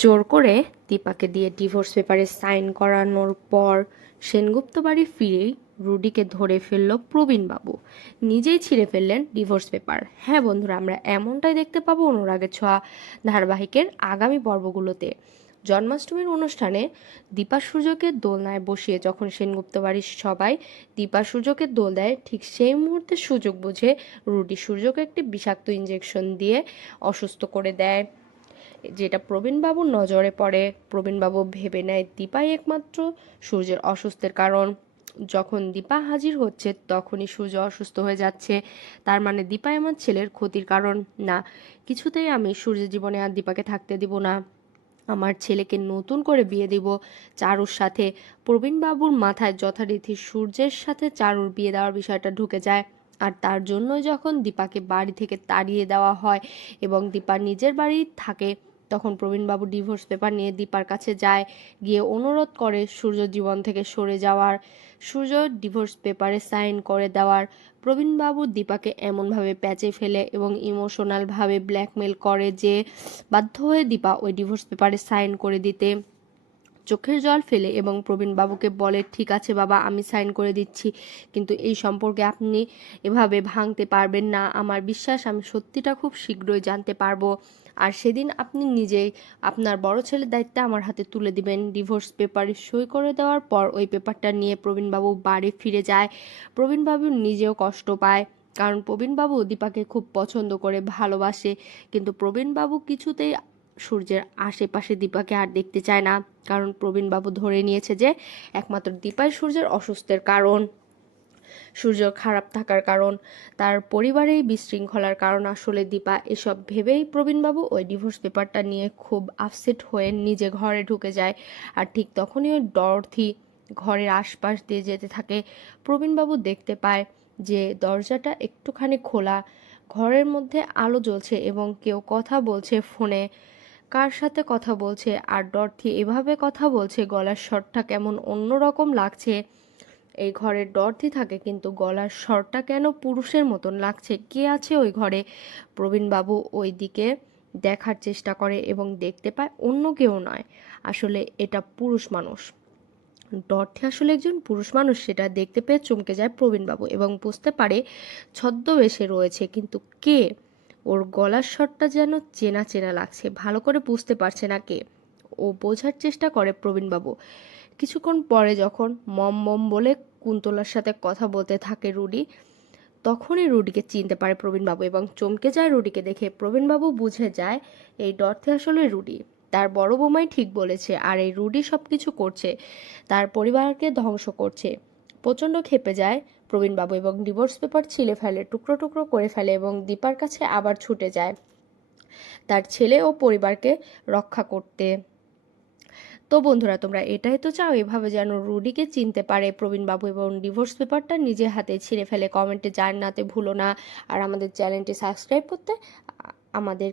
জোর করে দীপাকে দিয়ে ডিভোর্স পেপারে সাইন করানোর পর সেনগুপ্ত বাড়ি ফিরেই রুডিকে ধরে ফেলল প্রবীণবাবু। নিজেই ছিঁড়ে ফেললেন ডিভোর্স পেপার। হ্যাঁ বন্ধুরা, আমরা এমনটাই দেখতে পাবো অনুরাগের ছোঁয়া ধারাবাহিকের আগামী পর্বগুলোতে। জন্মাষ্টমীর অনুষ্ঠানে দীপা সূর্যকে দোলনায় বসিয়ে যখন সেনগুপ্ত বাড়ির সবাই দীপা সূর্যকে দোল দেয়, ঠিক সেই মুহূর্তে সুযোগ বুঝে রুডি সূর্যকে একটি বিষাক্ত ইঞ্জেকশন দিয়ে অসুস্থ করে দেয়, যেটা প্রবীণবাবুর নজরে পড়ে। প্রবীণবাবু ভেবে নেয় দীপাই একমাত্র সূর্যের অসুস্থের কারণ। যখন দীপা হাজির হচ্ছে তখনই সূর্য অসুস্থ হয়ে যাচ্ছে। তার মানে দীপাই আমার ছেলের ক্ষতির কারণ। না, কিছুতেই আমি সূর্যের জীবনে আর দীপাকে থাকতে দিব না। আমার ছেলেকে নতুন করে বিয়ে দিব চারুর সাথে। প্রবীণবাবুর মাথায় যথারীতি সূর্যের সাথে চারুর বিয়ে দেওয়ার বিষয়টা ঢুকে যায়। আর তার জন্যই যখন দীপাকে বাড়ি থেকে তাড়িয়ে দেওয়া হয় এবং দীপা নিজের বাড়ি থাকে, তখন প্রবীণবাবু ডিভোর্স পেপার নিয়ে দীপার কাছে যায়, গিয়ে অনুরোধ করে সূর্য জীবন থেকে সরে যাওয়ার, সূর্য ডিভোর্স পেপারে সাইন করে দেওয়ার। প্রবীণবাবু দীপাকে এমনভাবে প্যাচে ফেলে এবং ইমোশনালভাবে ব্ল্যাকমেল করে যে বাধ্য হয়ে দীপা ওই ডিভোর্স পেপারে সাইন করে দিতে চোখের জল ফেলে এবং প্রবীণবাবুকে বলে, ঠিক আছে বাবা, আমি সাইন করে দিচ্ছি, কিন্তু এই সম্পর্কে আপনি এভাবে ভাঙতে পারবেন না। আমার বিশ্বাস আমি সত্যিটা খুব শীঘ্রই জানতে পারবো, আর সেদিন আপনি নিজেই আপনার বড় ছেলের দায়িত্বে আমার হাতে তুলে দিবেন। ডিভোর্স পেপারে সই করে দেওয়ার পর ওই পেপারটা নিয়ে প্রবীণবাবু বাড়ি ফিরে যায়। প্রবীণবাবু নিজেও কষ্ট পায়, কারণ প্রবীণবাবু দীপাকে খুব পছন্দ করে, ভালোবাসে, কিন্তু প্রবীণবাবু কিছুতেই সূর্যের আশেপাশে দীপাকে আর দেখতে চায় না, কারণ প্রবীণবাবু ধরে নিয়েছে যে একমাত্র দীপাই সূর্যের অসুস্থের কারণ, সূর্য খারাপ থাকার কারণ, তার পরিবারেই বিশৃঙ্খলার কারণ আসলে দীপা। এসব ভেবেই প্রবীণবাবু ওই ডিভোর্স পেপারটা নিয়ে খুব আপসেট হয়ে নিজে ঘরে ঢুকে যায়। আর ঠিক তখনই ওই ডরথি ঘরের আশপাশ দিয়ে যেতে থাকে। প্রবীণবাবু দেখতে পায় যে দরজাটা একটুখানি খোলা, ঘরের মধ্যে আলো জ্বলছে এবং কেউ কথা বলছে ফোনে। কার সাথে কথা বলছে আর ডরথি এভাবে কথা বলছে, গলার স্বরটা কেমন অন্যরকম লাগছে। এই ঘরে ডরথি থাকে কিন্তু গলার স্বরটা কেন পুরুষের মতন লাগছে, কে আছে ওই ঘরে? প্রবীণবাবু ওই দিকে দেখার চেষ্টা করে এবং দেখতে পায় অন্য কেউ নয়, আসলে এটা পুরুষ মানুষ। ডরথি আসলে একজন পুরুষ মানুষ, সেটা দেখতে পেয়ে চমকে যায় প্রবীণবাবু এবং বুঝতে পারে ছদ্মবেশে রয়েছে, কিন্তু কে? ওর গলার স্বরটা যেন চেনা চেনা লাগছে, ভালো করে বুঝতে পারছে না কে। ও বোঝার চেষ্টা করে প্রবীণবাবু। কিছুক্ষণ পরে যখন মম মম বলে কুন্তলার সাথে কথা বলতে থাকে রুডি, তখনই রুডিকে চিনতে পারে প্রবীণবাবু এবং চমকে যায় রুডিকে দেখে। প্রবীণবাবু বুঝে যায় এই ডরথি আসলে রুডি, তার বড় বৌমাই ঠিক বলেছে, আর এই রুডি সব কিছু করছে, তার পরিবারকে ধ্বংস করছে। প্রচণ্ড ক্ষেপে যায় প্রবীণবাবু এবং ডিভোর্স পেপার ছিলে ফেলে, টুকরো টুকরো করে ফেলে এবং দীপার কাছে আবার ছুটে যায় তার ছেলে ও পরিবারকে রক্ষা করতে। তো বন্ধুরা, তোমরা এটাই তো চাও, এভাবে যেন রুডিকে চিনতে পারে প্রবীণবাবু এবং ডিভোর্স পেপারটা নিজে হাতে ছিঁড়ে ফেলে। কমেন্টে জানাতে ভুলো না, আর আমাদের চ্যানেলটি সাবস্ক্রাইব করতে আমাদের